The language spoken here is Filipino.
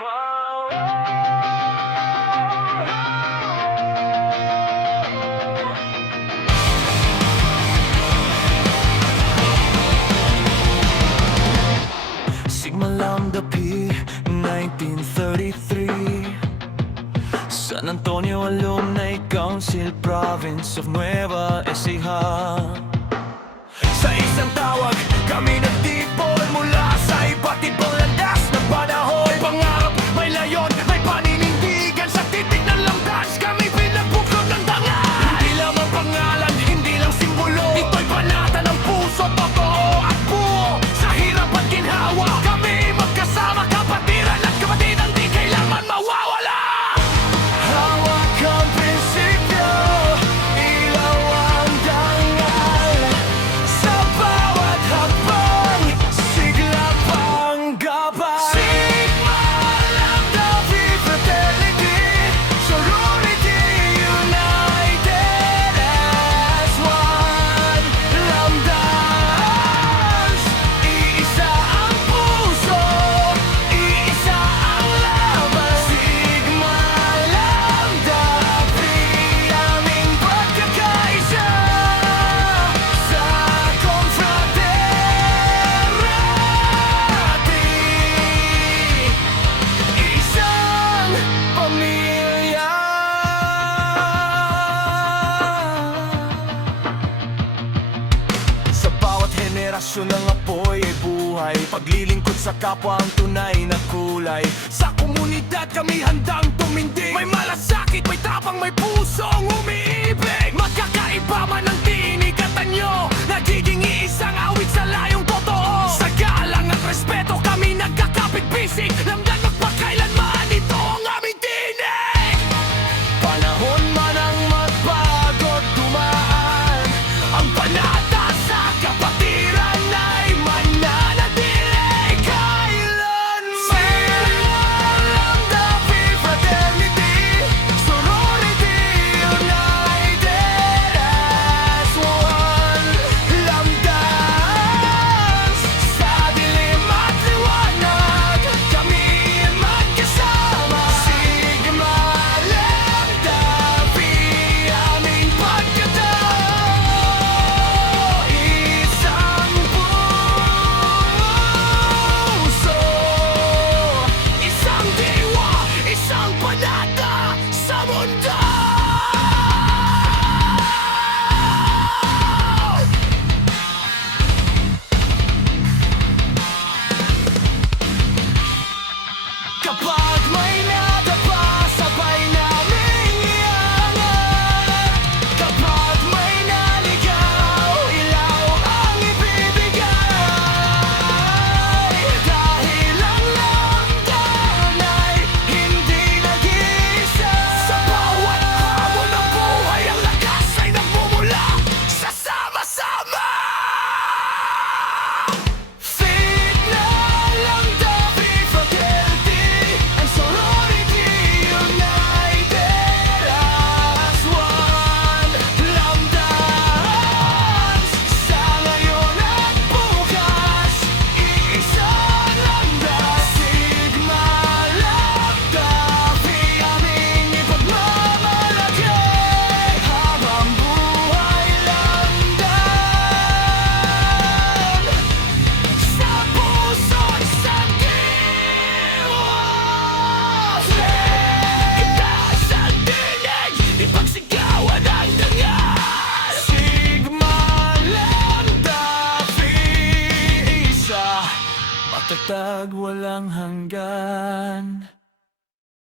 Sigma Lambda Pi, 1933. San Antonio Alumni Council, Province of Nueva Ecija. Sa isang tawag, kami nagtipon mula sa iba't ibang landas ng panahon. May pangarap, may layon, may paninindigan. Sa titig ng landas, kami pinabuklod ng dangal. Hindi lamang pangalan, hindi lang simbolo. Ito'y panata ng puso, totoo at buo. Sa hirap at ginhawa, kami magkasama, kapatiran at kapatiran, di kailanman mawawala. Hawak ang prinsipyo, ilaw ang dangal. Sa bawat hakbang, sigla pang gabay. Sigma Lambda Pi Fraternity, Sorority United as one. Lambdas, iisa ang puso, iisa ang laban. Sigma Lambda Pi, aming pagkakaisa sa confraternity. Isang pamilya. Sa bawat henerasyon ng apoy ay buhay, paglilingkod sa kapwa ang tunay na kulay. Sa komunidad kami handang tumindig, may malasakit, may tapang, may pusong umiibig. Magkakaiba man ang tinig at anyo, nagiging iisang awit sa layong totoo. Sa galang at respeto kami nagkakapit-bisig, lamdan magpakailanman, ito ang aming tinig. Panahon man ang magbago't dumaan, ang panata sa kapatiran ay mananatili kailanman. Sigma Lambda Pi Fraternity, Sorority United as one. Lambdas, sa dilim at liwanag, kami magkasama. Sigma Lambda Pi, aming pagkatao, isang puso, isang diwa, isang panata sa mundo. Kapag may nadapa, sabay naming iangat. Kapag may naligaw, ilaw ang ibibigay. Dahil ang landan ay hindi nag-iisa. Sa bawat hamon ng buhay, ang lakas ay nagmumula sa sama-sama. Sigma Lambda Pi Fraternity and Sorority United as one. Lambdas, sa ngayon at bukas, iisang landas. Sigma Lambda Pi, aming ipagmamalagay habang buhay landan. Sa puso't sa diwa, itaas ang tinig, ipagsigawan ang dangal. Sigma Lambda Pi, isa, matatag walang hanggan.